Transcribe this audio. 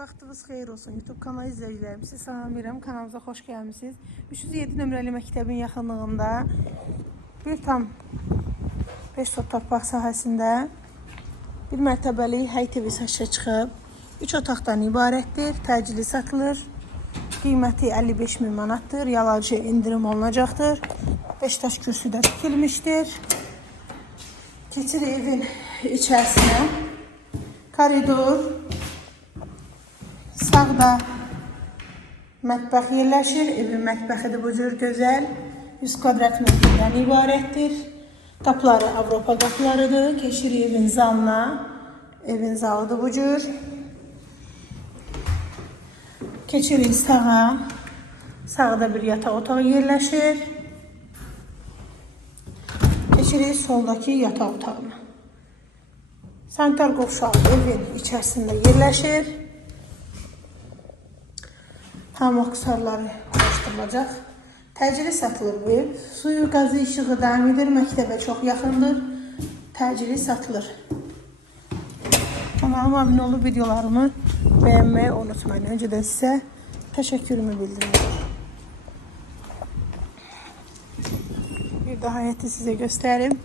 vaxtınız xeyir olsun. YouTube kanalı izləyicilərim. Sizi salamlayıram. Kanalımıza xoş gəlmisiniz. 307 nömrəli məktəbin yaxınlığında bir tam 5 sot torpaq sahəsində bir mərtəbəli həyət evi satışa çıxıb. 3 otaqdan ibarətdir. Təcili satılır. Qiyməti 55 min manatdır. Yalancı indirim olunacaqdır. 5 daş kürsü də tikilmişdir. Keçir evin içərisinə. Koridor. Sağda mətbəx yerləşir. Evin mətbəxi də bu cür gözəl. 100 kvadrat metrdən ibarətdir. Qapıları Avropa qapılarıdır. Keçir evin zalına. Evin zalıdır bu cür. Keçirik sağa. Sağda bir yataq otağı yerləşir. Keçirik soldakı yataq otağına. Sanitar qovşağı evin içərisində yerləşir. Hamam qusarları araşdırılacaq. Təcili satılır bu ev. Suyu, qazı, işığı dəmidir. Məktəbə çox yaxındır. Təcili satılır. Kanalıma abunə olub videolarımı bəyənməyi unutmayın. Öncədən sizə təşəkkürümü bildirirəm. Bir daha həyəti sizə göstərim.